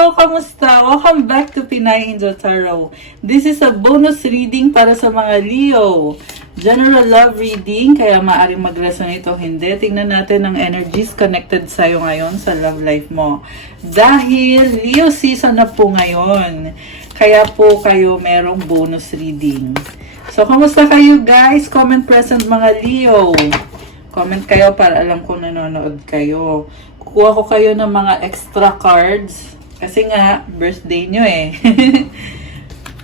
Hello! Kamusta? Welcome back to Pinay Angel Tarot. This is a bonus reading para sa mga Leo. General love reading, kaya maaaring mag-resonate o hindi. Tingnan natin ang energies connected sa'yo ngayon sa love life mo. Dahil Leo season na po ngayon, kaya po kayo merong bonus reading. So, kamusta kayo guys? Comment present mga Leo. Comment kayo para alam kung nanonood kayo. Kukuha ko kayo ng mga extra cards. Kasi nga, birthday nyo eh.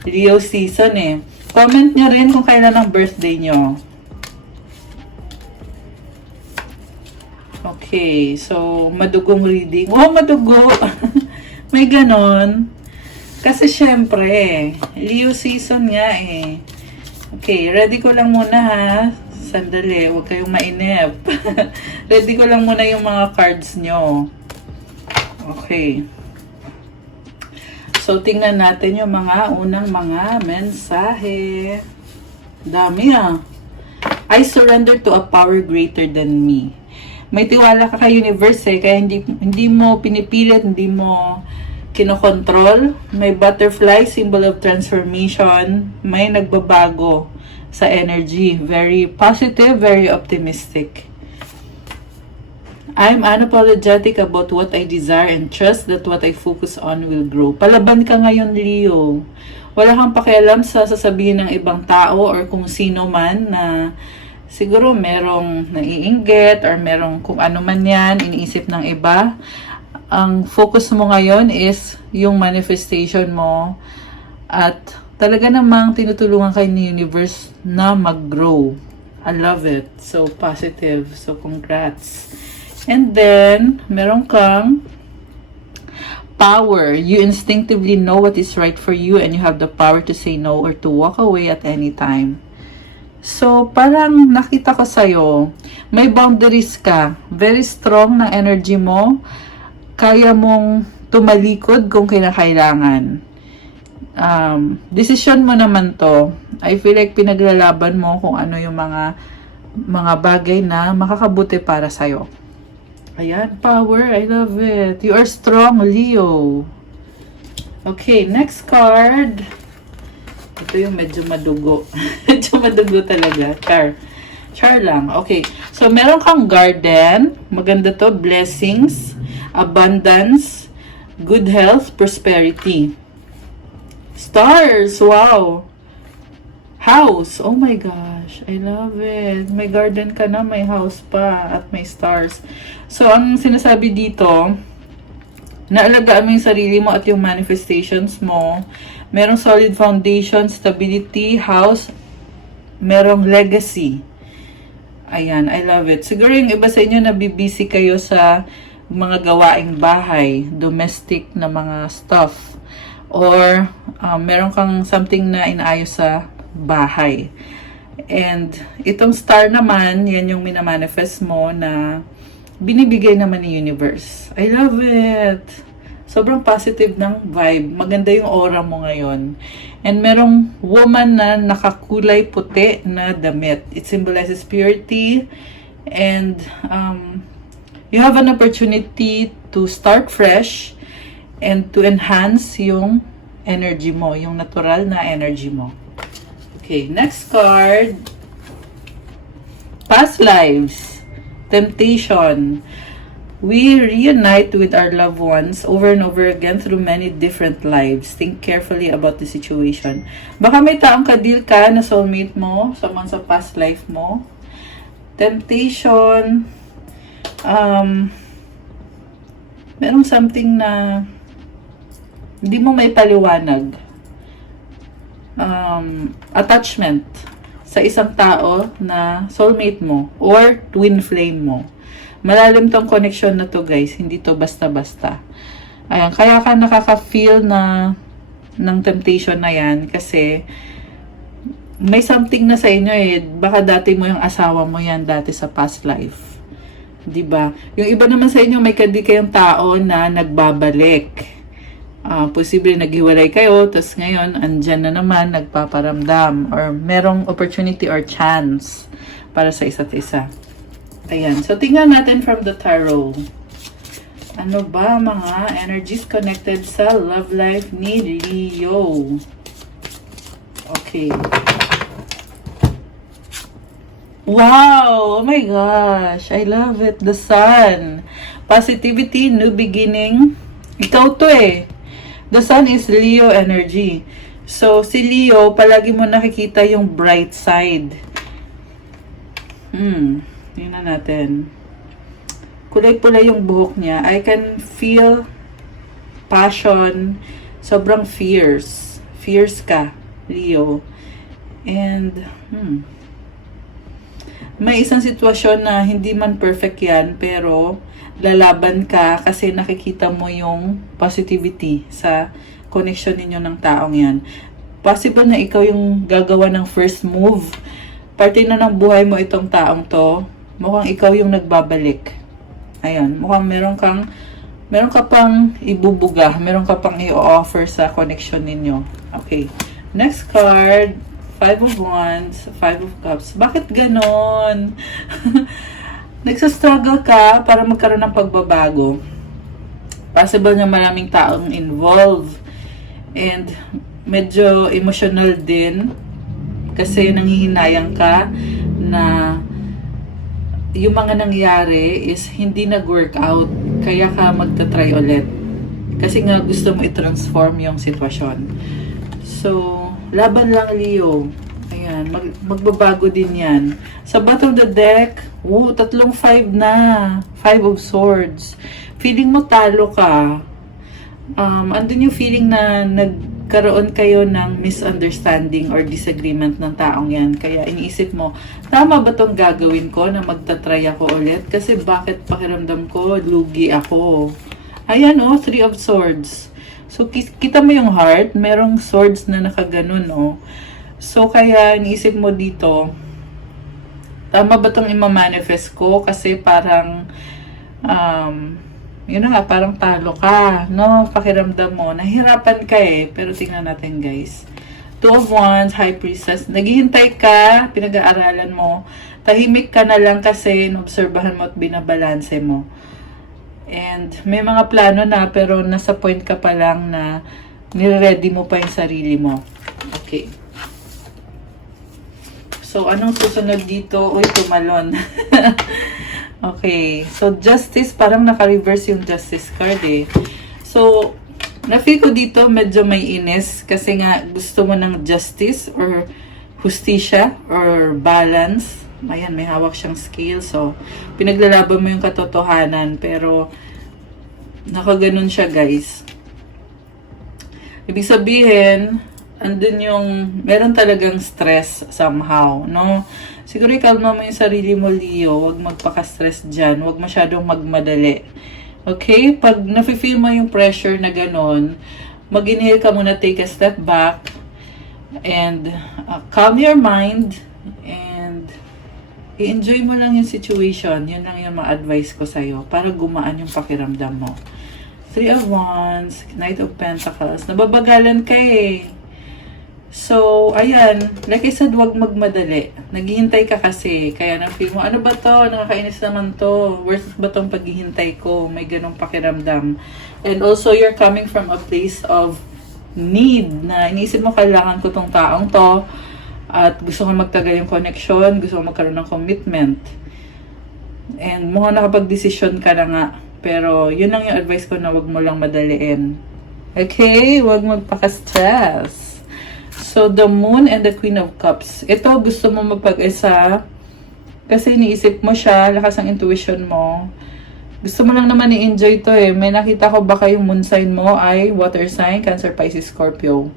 Leo season eh. Comment nyo rin kung kailan ang birthday nyo. Okay, so, madugong reading. Oh, madugo! May ganon. Kasi syempre, Leo season nga eh. Okay, ready ko lang muna ha. Sandali, huwag kayong mainip. Ready ko lang muna yung mga cards nyo. Okay. So, tingnan natin yung mga unang mga mensahe. Dami ah. I surrender to a power greater than me. May tiwala ka kay universe eh, kaya hindi mo pinipilit, hindi mo kinokontrol. May butterfly, symbol of transformation. May nagbabago sa energy. Very positive, very optimistic. I'm unapologetic about what I desire and trust that what I focus on will grow. Palaban ka ngayon, Leo. Wala kang pakialam sa sasabihin ng ibang tao or kung sino man na siguro merong naiinggit or merong kung ano man yan, iniisip ng iba. Ang focus mo ngayon is yung manifestation mo at talaga namang tinutulungan kayo ni universe na mag-grow. I love it. So positive. So congrats. And then, meron kang power. You instinctively know what is right for you and you have the power to say no or to walk away at any time. So, parang nakita ko sa'yo, may boundaries ka. Very strong na energy mo. Kaya mong tumalikod kung kinakailangan. Decision mo naman to. I feel like pinaglalaban mo kung ano yung mga bagay na makakabuti para sa'yo. Ayan, power. I love it. You are strong, Leo. Okay, next card. Ito yung medyo madugo. Medyo madugo talaga. Char lang. Okay. So, meron kang garden. Maganda to. Blessings. Abundance. Good health. Prosperity. Stars. Wow. House. Oh my gosh. I love it. May garden ka na. May house pa. At may stars. So, ang sinasabi dito, naalagaan mo yung sarili mo at yung manifestations mo. Merong solid foundation, stability, house. Merong legacy. Ayan, I love it. Siguro yung iba sa inyo nabibisi kayo sa mga gawaing bahay, domestic na mga stuff. Or, meron kang something na inaayos sa bahay. And, itong star naman, yan yung minamanifest mo na binibigay naman ni universe. I love it. Sobrang positive ng vibe. Maganda yung aura mo ngayon. And merong woman na nakakulay puti na damit. It symbolizes purity. And you have an opportunity to start fresh and to enhance yung energy mo. Yung natural na energy mo. Okay, next card. Past lives. Temptation. We reunite with our loved ones over and over again through many different lives. Think carefully about the situation. Baka may taong ka-deal ka na soulmate mo, someone sa past life mo. Temptation. Merong something na hindi mo may paliwanag. Attachment sa isang tao na soulmate mo or twin flame mo. Malalim tong connection na to guys, hindi to basta-basta. Ayan, kaya ka nakaka-feel na ng temptation na yan kasi may something na sa inyo eh. Baka dati mo yung asawa mo yan dati sa past life. 'Di ba? Yung iba naman sa inyo may kadi kayong tao na nagbabalik. Posible naghiwalay kayo, tapos ngayon, andyan na naman, nagpaparamdam, or merong opportunity or chance para sa isa't isa. Ayan. So, tingnan natin from the tarot. Ano ba mga energies connected sa love life ni Leo? Okay. Wow! Oh my gosh! I love it. The Sun. Positivity, new beginning. Ikaw to eh. The Sun is Leo energy. So, si Leo, palagi mo nakikita yung bright side. Tingnan natin. Kulay-pula yung buhok niya. I can feel passion. Sobrang fierce. Fierce ka, Leo. And, may isang sitwasyon na hindi man perfect yan, pero lalaban ka kasi nakikita mo yung positivity sa connection ninyo ng taong yan. Possible na ikaw yung gagawa ng first move. Parte na ng buhay mo itong taong to. Mukhang ikaw yung nagbabalik. Ayan, mukhang meron ka pang ibubuga, meron ka pang i-offer sa connection ninyo. Okay. Next card, 5 of Wands, 5 of Cups. Bakit ganon? Nagsastruggle ka para magkaroon ng pagbabago. Possible na maraming taong involved. And medyo emotional din. Kasi nanghihinayang ka na yung mga nangyari is hindi nag-work out. Kaya ka magta-try ulit. Kasi nga gusto mo i-transform yung sitwasyon. So, laban lang Leo. Ayan, magbabago din yan. Sa bottom of the deck, tatlong 5 na. 5 of Swords. Feeling mo talo ka. Andun yung feeling na nagkaroon kayo ng misunderstanding or disagreement ng taong yan. Kaya iniisip mo, tama ba tong gagawin ko na magta-try ako ulit? Kasi bakit pakiramdam ko, lugi ako. Ayan 3 of Swords. So, kita mo yung heart, merong swords na nakaganon, So, kaya iniisip mo dito, tama ba itong ima-manifest ko? Kasi parang, yun na nga, parang talo ka, no? Pakiramdam mo, nahirapan ka eh. Pero tingnan natin, guys. 2 of Wands, High Priestess. Naghihintay ka, pinag-aaralan mo. Tahimik ka na lang kasi inobserbahan mo at binabalanse mo. And may mga plano na pero nasa point ka pa lang na nire-ready mo pa yung sarili mo. Okay. So, anong susunod dito? Uy, tumalon. Okay. So, Justice, parang naka-reverse yung Justice card eh. So, na-feel ko dito medyo may inis kasi nga gusto mo ng justice or hustisya or balance. Ayan, may hawak siyang scale. So, pinaglalaban mo yung katotohanan. Pero, nakaganon siya, guys. Ibig sabihin, andun yung, meron talagang stress somehow, no? Siguro ikalma mo yung sarili mo, Leo. Huwag magpaka-stress dyan. Huwag masyadong magmadali. Okay? Pag nafe-feel mo yung pressure na ganon, mag-inhale ka muna, take a step back, and calm your mind, and i-enjoy mo lang yung situation. Yun lang yung ma-advise ko sa'yo para gumaan yung pakiramdam mo. 3 of Wands, Knight of Pentacles. Nababagalan ka eh. So, ayan. Like I said, huwag magmadali. Naghihintay ka kasi. Kaya na-feel mo, ano ba to? Nakakainis naman to. Worth ba tong paghihintay ko? May ganong pakiramdam. And also, you're coming from a place of need na iniisip mo, kailangan ko tong taong to. At gusto ko magtagal yung connection, gusto ko magkaroon ng commitment. And mukhang nakapag-desisyon ka na nga. Pero yun lang yung advice ko na wag mo lang madaliin. Okay? Wag magpaka-stress. So, the Moon and the Queen of Cups. Ito, gusto mo mapag-isa. Kasi iniisip mo siya, lakas ang intuition mo. Gusto mo lang naman i-enjoy to eh. May nakita ko baka yung moon sign mo ay water sign, Cancer, Pisces, Scorpio.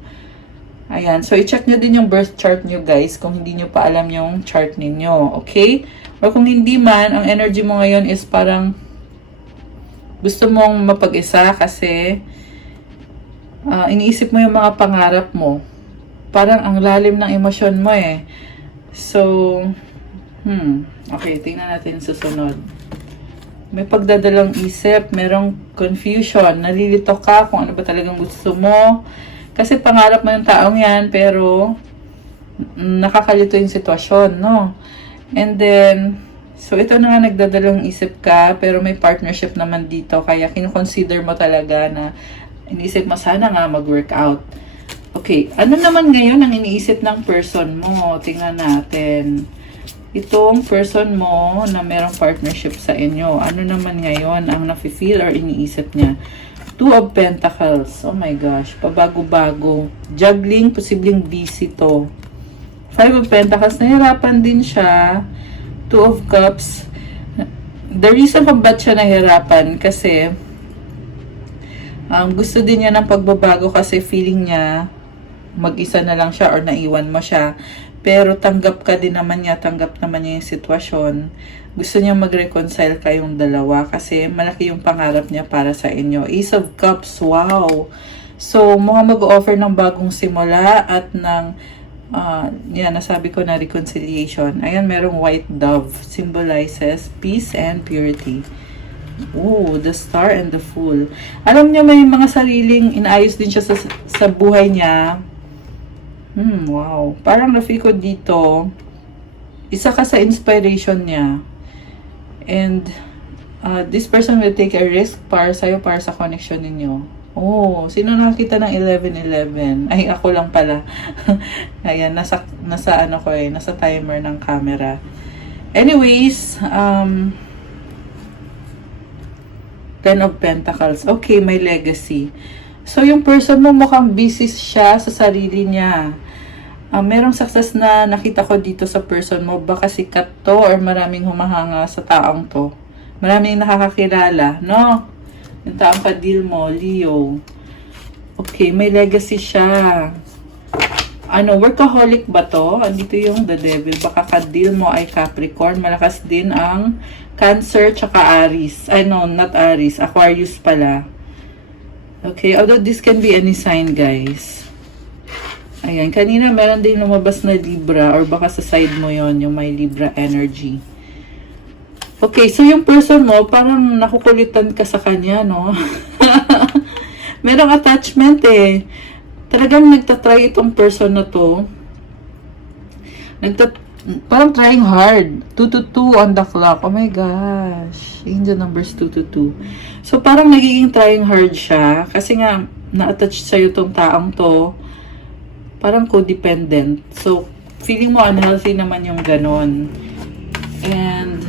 Ayan. So, i-check nyo din yung birth chart nyo, guys, kung hindi nyo pa alam yung chart ninyo. Okay? Or kung hindi man, ang energy mo ngayon is parang gusto mong mapag-isa kasi iniisip mo yung mga pangarap mo. Parang ang lalim ng emosyon mo eh. So, okay, tingnan natin susunod. May pagdadalang isip, merong confusion, nalilito ka kung ano ba talagang gusto mo. Kasi pangarap mo yung taong yan, pero nakakalito yung sitwasyon, no? And then, So, ito na nga nagdadalawang isip ka, pero may partnership naman dito. Kaya, kinoconsider mo talaga na iniisip mo, sana nga mag-workout. Okay, ano naman ngayon ang iniisip ng person mo? Tingnan natin. Itong person mo na merong partnership sa inyo, ano naman ngayon ang nafe-feel or iniisip niya? Two of Pentacles. Oh my gosh, pabago-bago. Juggling, posibleng busy to. Five of Pentacles, nahirapan din siya. Two of Cups. The reason kung ba't siya nahirapan kasi gusto din niya ng pagbabago kasi feeling niya mag-isa na lang siya or naiwan mo siya. Pero tanggap ka din naman niya, tanggap naman niya yung sitwasyon. Gusto niya mag-reconcile kayong dalawa kasi malaki yung pangarap niya para sa inyo. Ace of Cups, wow! So, mukhang mag-offer ng bagong simula at ng yan, nasabi ko na reconciliation. Ayan, merong white dove. Symbolizes peace and purity. Oh, the star and the fool. Alam niyo, may mga sariling inayos din siya sa buhay niya. Wow. Parang nafi ko dito, isa ka sa inspiration niya. And, this person will take a risk para sa'yo, para sa connection ninyo. Oh, sino nakakita ng 11-11? Ay, ako lang pala. Ayan, nasa ano ko nasa timer ng camera. Anyways, 10 of Pentacles. Okay, may legacy. So, yung person mo mukhang busy siya sa sarili niya. Merong success na nakita ko dito sa person mo. Baka sikat to or maraming humahanga sa taong to. Maraming nakakakilala, no? Yung taong ka-deal mo, Leo. Okay, may legacy siya. Workaholic ba to? Andito yung the devil. Baka ka-deal mo ay Capricorn. Malakas din ang Cancer tsaka Aries. Not Aries. Aquarius pala. Okay, although this can be any sign, guys. Ayan, kanina meron din lumabas na Libra or baka sa side mo yon yung may Libra energy. Okay, so yung person mo, parang nakukulitan ka sa kanya, no? Merong attachment eh. Talagang nagtatry itong person na to. Parang trying hard. 2-2 on the clock. Oh my gosh. Angel numbers 2-2. So, parang nagiging trying hard siya. Kasi nga, na-attach sa'yo itong taong to. Parang codependent. So, feeling mo unhealthy naman yung ganon. And,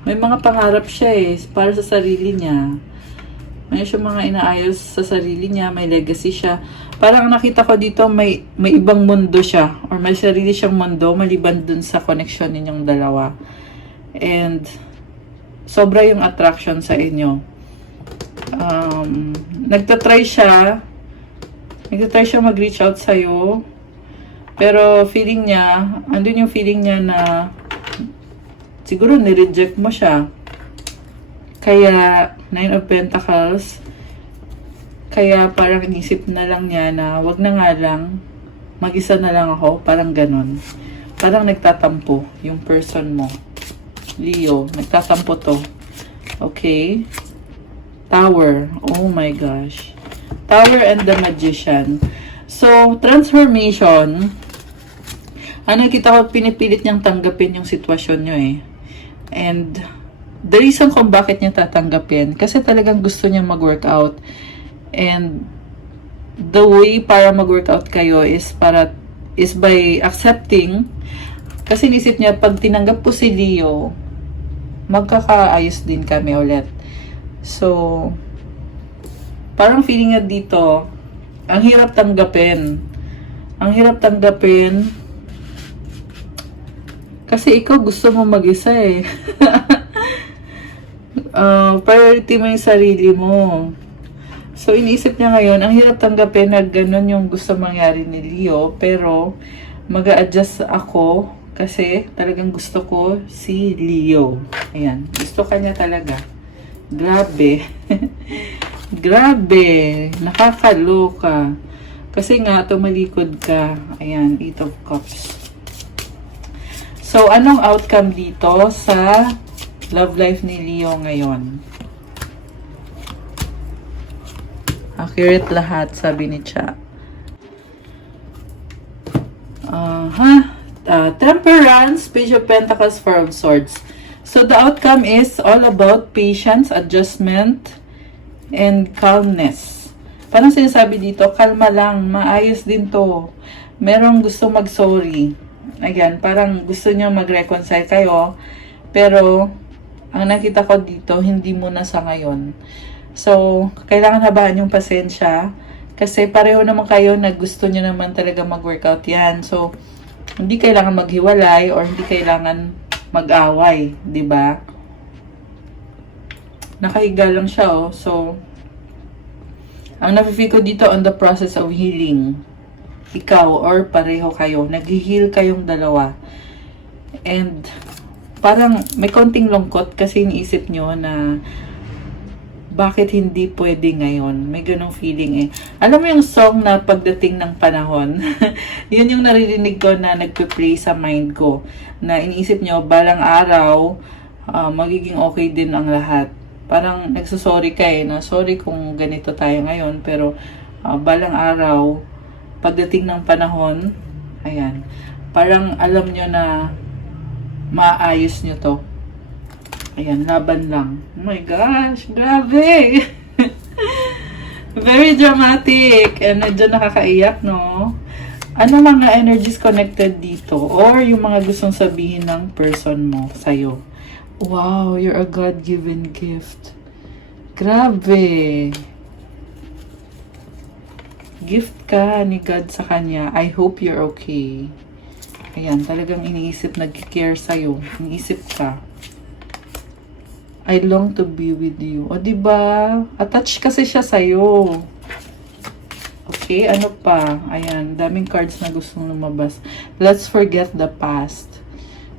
may mga pangarap siya eh, para sa sarili niya. May siya mga inaayos sa sarili niya, may legacy siya. Parang nakita ko dito, may ibang mundo siya, or may sarili siyang mundo, maliban dun sa connection ninyong dalawa. And, sobra yung attraction sa inyo. Nagtatry siya mag-reach out sa'yo, pero feeling niya, andun yung feeling niya na siguro nireject mo siya. Kaya, 9 of Pentacles, kaya parang inisip na lang niya na wag na nga lang, mag-isa na lang ako, parang ganon. Parang nagtatampo yung person mo. Leo, nagtatampo to. Okay? Tower. Oh my gosh. Tower and the Magician. So, transformation, kita ko pinipilit niyang tanggapin yung sitwasyon nyo eh. And, the reason kung bakit niya tatanggapin, kasi talagang gusto niya mag-workout. And, the way para mag-workout kayo is by accepting, kasi nisip niya, pag tinanggap ko si Leo, magkakaayos din kami ulit. So, parang feeling niya dito, ang hirap tanggapin. Kasi ikaw gusto mo mag-isa eh. Priority mo yung sarili mo. So, iniisip niya ngayon, ang hirap tanggapin na ganun yung gusto mangyari ni Leo. Pero, mag-a-adjust ako kasi talagang gusto ko si Leo. Ayan. Gusto ka niya talaga. Grabe. Grabe. Nakakaloka. Kasi nga, tumalikod ka. Ayan, 8 of Cups. So, anong outcome dito sa love life ni Leo ngayon? Accurate lahat, sabi ni Cha. Temperance, Page of Pentacles, Four of Swords. So, the outcome is all about patience, adjustment, and calmness. Parang sinasabi dito, kalma lang, maayos din to. Merong gusto mag-sorry. Ayan, parang gusto niya mag-reconcile kayo. Pero, ang nakita ko dito, hindi muna sa ngayon. So, kailangan habahan yung pasensya. Kasi pareho naman kayo na gusto niyo naman talaga mag-workout yan. So, hindi kailangan maghiwalay or hindi kailangan mag-away, 'di ba? Nakahiga lang siya, oh. So, ang nafe-feel ko dito on the process of healing. Ikaw or pareho kayo, nag-heal kayong dalawa. And parang may konting lungkot kasi iniisip nyo na bakit hindi pwede ngayon? May ganong feeling eh. Alam mo yung song na Pagdating ng Panahon? Yun yung naririnig ko na nagpe-play sa mind ko. Na iniisip nyo, balang araw, magiging okay din ang lahat. Parang nagsasorry ka eh, na sorry kung ganito tayo ngayon, pero balang araw, pagdating ng panahon, ayan, parang alam nyo na maayos nyo to. Ayan, laban lang. Oh my gosh, grabe! Very dramatic. And medyo nakakaiyak, no? Ano mga energies connected dito? Or yung mga gustong sabihin ng person mo sa'yo? Wow, you're a God-given gift. Grabe! Gift ka ni God sa kanya. I hope you're okay. Ayan, talagang iniisip, nag-care sa'yo. Iniisip ka. I long to be with you. O, diba? Attached kasi siya sa'yo. Okay, ano pa? Ayan, daming cards na gustong lumabas. Let's forget the past.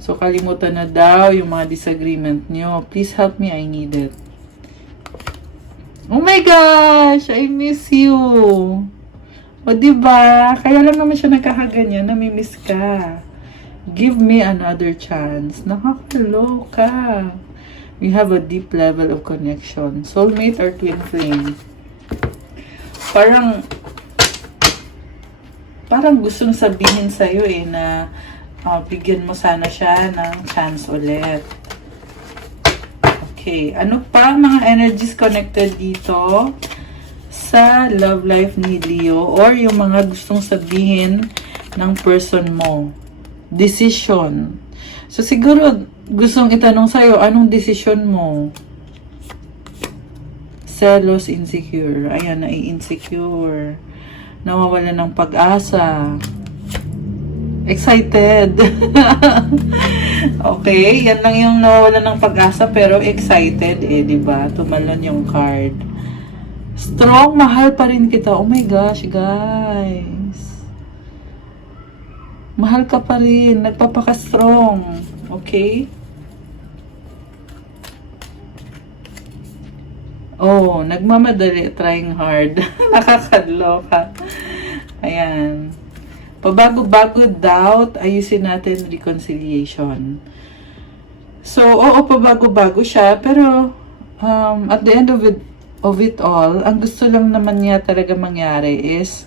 So, kalimutan na daw yung mga disagreement nyo. Please help me, I need it. Oh my gosh! I miss you! O, diba? Kaya lang naman siya nagkakaganyan, namimiss ka. Give me another chance. Nakakaloka. We have a deep level of connection. Soulmate or twin flame. Parang gustong sabihin sa'yo eh na bigyan mo sana siya ng chance ulit. Okay. Ano pa mga energies connected dito sa love life ni Leo or yung mga gustong sabihin ng person mo? Decision. So, siguro, gustong itanong sa'yo, anong desisyon mo? Selos, insecure. Ayan, nai-insecure. Nawawala ng pag-asa. Excited. Okay, yan lang yung nawawala ng pag-asa, pero excited eh, diba? Tumalon yung card. Strong, mahal pa rin kita. Oh my gosh, guys. Mahal ka pa rin. Nagpapaka-strong. Okay? Oh, nagmamadali. Trying hard. Nakakadloka. Ayan. Pabago-bago, doubt. Ayusin natin reconciliation. So, oo, pabago-bago siya. Pero, at the end of it all, ang gusto lang naman niya talaga mangyari is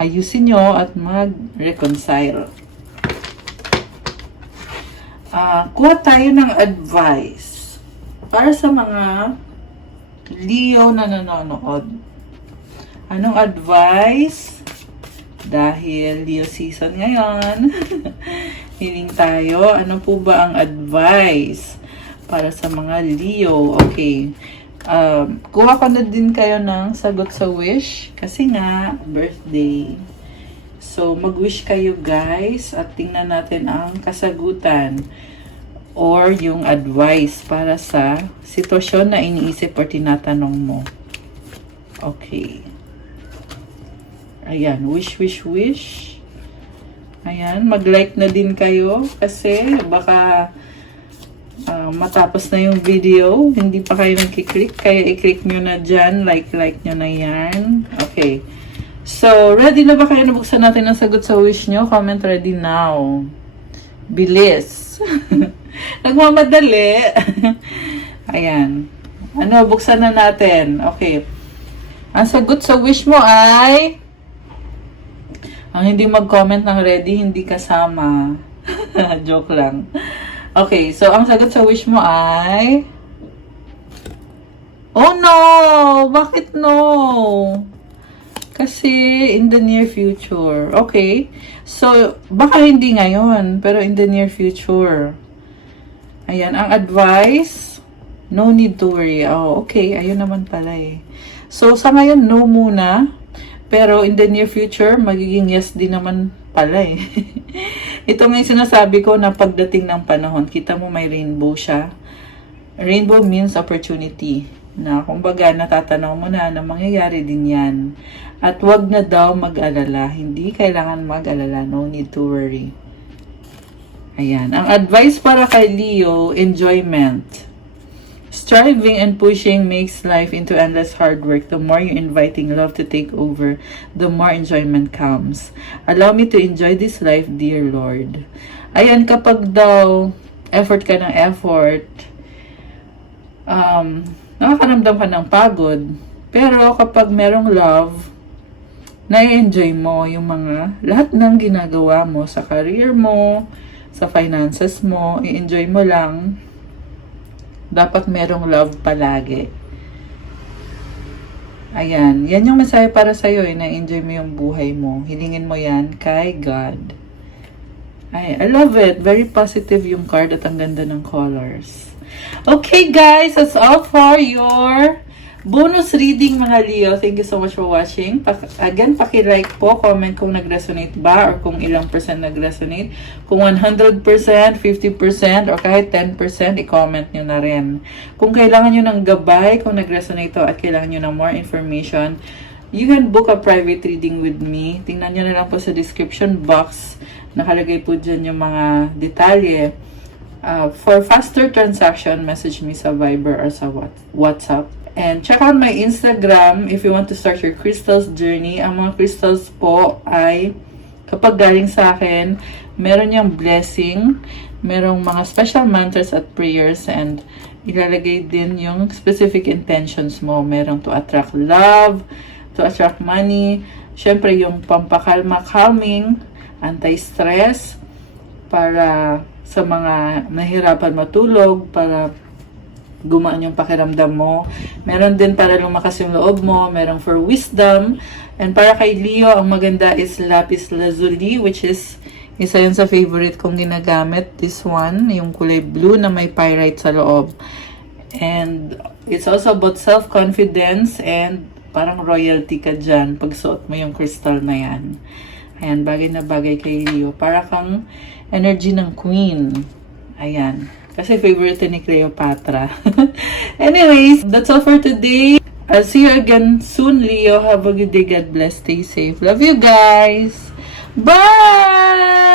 ayusin nyo at mag-reconcile. Kuha tayo ng advice para sa mga Leo na nanonood. Anong advice? Dahil Leo season ngayon, hiling tayo. Ano po ba ang advice para sa mga Leo? Okay. Kuha ko na din kayo ng sagot sa wish kasi nga birthday. So, mag-wish kayo guys at tingnan natin ang kasagutan or yung advice para sa sitwasyon na iniisip or tinatanong mo. Okay. Ayan, wish, wish, wish. Ayan, mag-like na din kayo kasi baka matapos na yung video, hindi pa kayo nagkiklik, kaya i-click nyo na dyan, like nyo na yan. Okay. So, ready na ba kayo? Nabuksan natin ang sagot sa wish nyo? Comment ready now. Bilis. Nagmamadali. Ayan. Ano, buksan na natin. Okay. Ang sagot sa wish mo ay ang hindi mag-comment ng ready, hindi kasama. Joke lang. Okay, so ang sagot sa wish mo ay... Oh no! Bakit no? Kasi in the near future. Okay. So, baka hindi ngayon, pero in the near future. Ayan, ang advice, no need to worry. Oh, okay. Ayun naman pala eh. So, sa ngayon, no muna. Pero in the near future, magiging yes din naman pala eh. Ito nga yung sinasabi ko na pagdating ng panahon, kita mo may rainbow siya. Rainbow means opportunity. Na kumbaga natatanaw mo na mangyayari din yan. At wag na daw mag-alala. Hindi kailangan mag-alala. No need to worry. Ayan. Ang advice para kay Leo, enjoyment. Striving and pushing makes life into endless hard work. The more you're inviting love to take over, the more enjoyment comes. Allow me to enjoy this life, dear Lord. Ayan, kapag daw effort ka ng effort, nakakaramdam ka ng pagod. Pero kapag merong love, na-enjoy mo yung mga lahat ng ginagawa mo sa career mo, sa finances mo, i-enjoy mo lang. Dapat merong love palagi. Ayan. Yan yung mensahe para sa'yo eh. Na-enjoy mo yung buhay mo. Hilingin mo yan kay God. Ay, I love it. Very positive yung card at ang ganda ng colors. Okay guys, that's all for your bonus reading mga Leo. Thank you so much for watching. Again, paki-like po, comment kung nag-resonate ba or kung ilang percent nag-resonate. Kung 100%, 50%, or kahit 10%, i-comment nyo na rin. Kung kailangan nyo ng gabay, kung nag-resonate to at kailangan nyo ng more information, you can book a private reading with me. Tingnan nyo na lang po sa description box. Nakalagay po dyan yung mga detalye. For faster transaction, message me sa Viber or sa WhatsApp. And check out my Instagram if you want to start your crystals journey. Ang mga crystals po ay kapag galing sa akin, meron niyang blessing, merong mga special mantras at prayers, and ilalagay din yung specific intentions mo. Merong to attract love, to attract money, syempre yung pampakalma, calming, anti-stress, para sa mga nahirapan matulog, para gumaan yung pakiramdam mo. Meron din para lumakas yung loob mo. Meron for wisdom. And para kay Leo, ang maganda is lapis lazuli, which is isa yun sa favorite kong ginagamit. This one, yung kulay blue na may pyrite sa loob. And it's also about self-confidence and parang royalty ka dyan pag suot mo yung crystal na yan. Ayan, bagay na bagay kay Leo. Para kang energy ng queen. Ayan. Kasi favorite ni Cleopatra. Anyways, that's all for today. I'll see you again soon, Leo. Have a good day. God bless. Stay safe. Love you guys. Bye!